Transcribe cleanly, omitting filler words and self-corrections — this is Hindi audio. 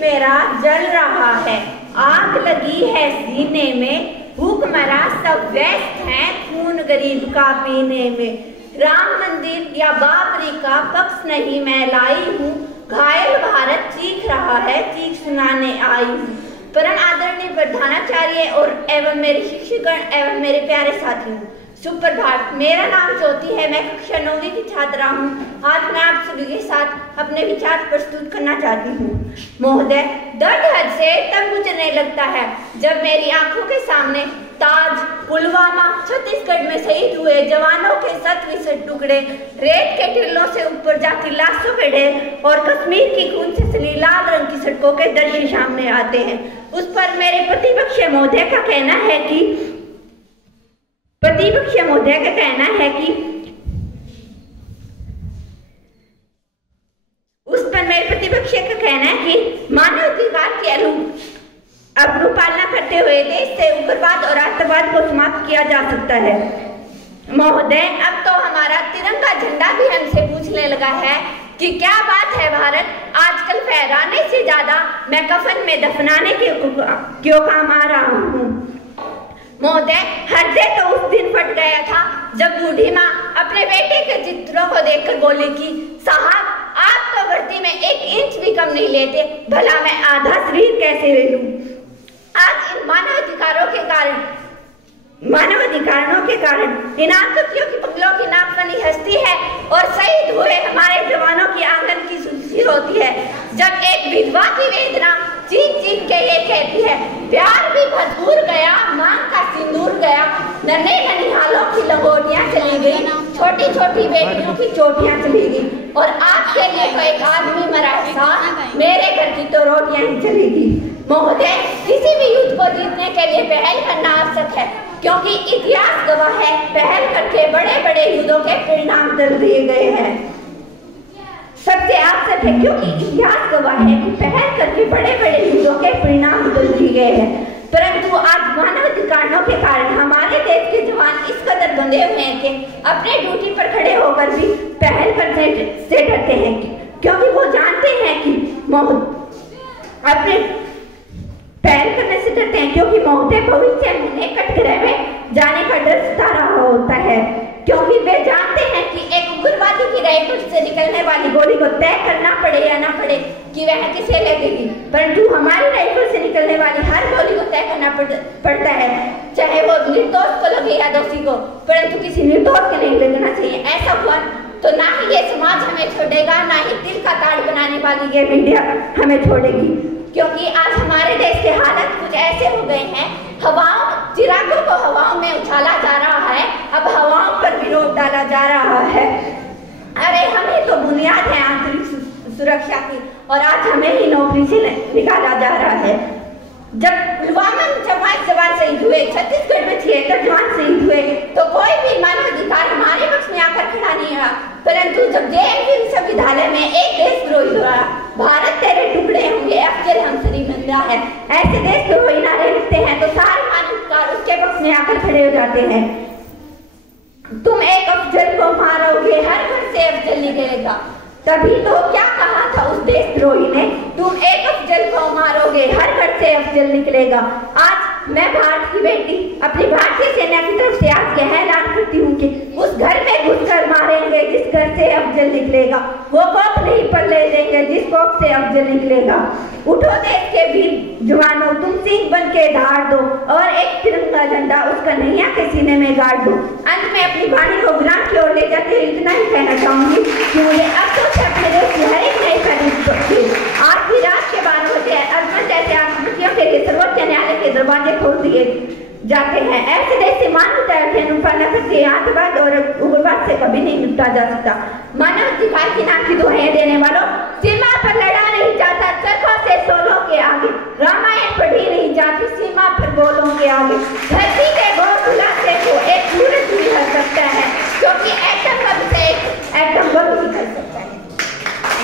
मेरा जल रहा है, आग लगी है सीने में, भूखमरा सब व्यस्त हैं खून गरीब का पीने में। राम मंदिर या बाबरी का पक्ष नहीं मैं लाई हूँ, घायल भारत चीख रहा है, चीख सुनाने आई हूँ। परम आदरणीय प्रधानाचार्य और एवं मेरे शिक्षकगण एवं मेरे प्यारे साथियों, सुप्रभात। मेरा नाम ज्योति है, मैं कक्षा 9वीं की छात्रा हूँ। आज मैं आप सभी के साथ अपने विचार प्रस्तुत करना चाहती हूँ। महोदय, दर्द हद से तब गुजरने लगता है जब मेरी आंखों के सामने ताज, पुलवामा, छत्तीसगढ़ में शहीद हुए जवानों के 7 टुकड़े, रेत के टिल्लों से ऊपर जाकर लाशों के ढेर और कश्मीर की खून से सनी लाल रंग की सड़कों के दृश्य सामने आते हैं। उस पर मेरे प्रतिपक्ष महोदय का कहना है कि मानवाधिकार की अनुपालना करते हुए देश से उग्रवाद और आतंकवाद को समाप्त किया जा सकता है। महोदय, अब तो हमारा तिरंगा झंडा भी हमसे पूछने लगा है कि क्या बात है भारत, आजकल फहराने से ज्यादा मैं कफन में दफनाने के क्यों काम आ रहा हूँ। महोदय, हृदय तो उस दिन फट गया था जब बूढ़ी माँ अपने बेटे के चित्रों को देखकर बोली कि साहब, आप तो वर्दी में 1 इंच भी कम नहीं लेते, भला मैं आधा शरीर कैसे ले लूं। आज इन मानवाधिकारों के कारण इन आतंकियों की पगलों की नाकफनी हंसती है और शहीद हुए हमारे जवानों की आंगन की सुलझी होती है। जब एक विधवा की वेदना चीख चीख के ये कहती है, प्यार भी भरपूर गया, मांग का सिंदूर गया, नन्हे ननिहालों की लंगोटियां चली गई, छोटी छोटी बेटियों की चोटियां चली गई और आपके लिए तो एक आदमी मरा था, मेरे घर की तो रोटियां ही चलेगी। महोदय, किसी भी युद्ध को जीतने के लिए पहल करना आवश्यक है, क्योंकि इतिहास गवाह है पहल करके बड़े बड़े युद्धों के परिणाम बदल दिए गए हैं। सबसे आवश्यक है, क्योंकि इतिहास गवाह है कि पहल करके बड़े बड़े युद्धों के परिणाम बदल दिए गए हैं। परंतु आज मानवाधिकारों के कारण हमारे देश के जवान इस कदर बंधे हुए हैं कि अपने ड्यूटी पर खड़े होकर भी पहल करने से डरते हैं, क्योंकि वो जानते हैं कि अपने पहल करने से डरते हैं, क्योंकि महोदय भविष्य में उन्हें कटघरे में जाने का डर सता रहा होता है, क्योंकि वे जानते हैं कि एक उग्रवादी की राइफल से निकलने वाली गोली को तय करना पड़े या ना पड़े कि वह किसे लगेगी, परंतु हमारी राइफल से निकलने वाली हर गोली को तय करना पड़ता है, चाहे वो निर्दोष को लगे या दोषी को, परंतु किसी निर्दोष को नहीं लगना चाहिए। ऐसा हुआ तो ना ही ये समाज हमें छोड़ेगा, ना ही दिल का ताड़ बनाने वाली ये मीडिया हमें छोड़ेगी, क्योंकि आज हमारे देश के हालत कुछ ऐसे हो गए हैं, चिरागों को हवाओं में उछाला जा रहा है, अब हवाओं पर विरोध डाला जा रहा है। अरे हमें तो बुनियाद है आंतरिक सुरक्षा की, और आज हमें ही नौकरी से निकाला जा रहा है। जब पुलवामा में 5 जवान शहीद हुए, छत्तीसगढ़ में 76 जवान शहीद हुए, तो कोई भी मानवाधिकार हमारे पक्ष में आकर खड़ा नहीं हुआ, परंतु जब JNU विश्वविद्यालय में एक देशद्रोही द्वारा भारत तेरे टुकड़े होंगे अफजल हमसरी बंदा है, ऐसे देशद्रोही नारे लिखते हैं, तो सारे मानवाधिकार उसके पक्ष में आकर खड़े हो जाते हैं। तुम एक अफजल को मारोगे, हर घर से अफजल निकलेगा। तभी तो क्या कहा था उस देशद्रोही ने, तुम एक अफजल को मारोगे, हर घर से अफजल निकलेगा। आज मैं भारत की बेटी अपनी भारतीय सेना की तरफ से आज यह ऐलान करती हूँ कि उस घर में घुसकर मारेंगे जिस घर से अफजल निकलेगा, वो कोप नहीं पर ले देंगे जिस कोप से अफजल निकलेगा। उठो देश के वीर जवानों, तुम सिंह बन के धार दो और एक तिरंगा झंडा उसका नैया के सीने में गाड़ दो। अंत में अपनी वाणी को विराम की ओर ले जाते हुए इतना ही कहना चाहूंगी कि मुझे अब तो अपने देश की हर एक नई खरीद आज भी रात के 12 बजे अर्जुन जैसे आत्महत्याओं के लिए सर्वोच्च न्यायालय के दरवाजे खोल दिए जाते हैं। ऐसे देश से मानवता की अनुपालना करके आतंकवाद और उग्रवाद से कभी नहीं निपटा जा सकता। मानवाधिकार की नाम की दुहाई देने वालों, सीमा पर लड़ा नहीं जाता चरखों से सोलों के आगे, रामायण पढ़ी नहीं जाती सीमा पर गोलों के आगे।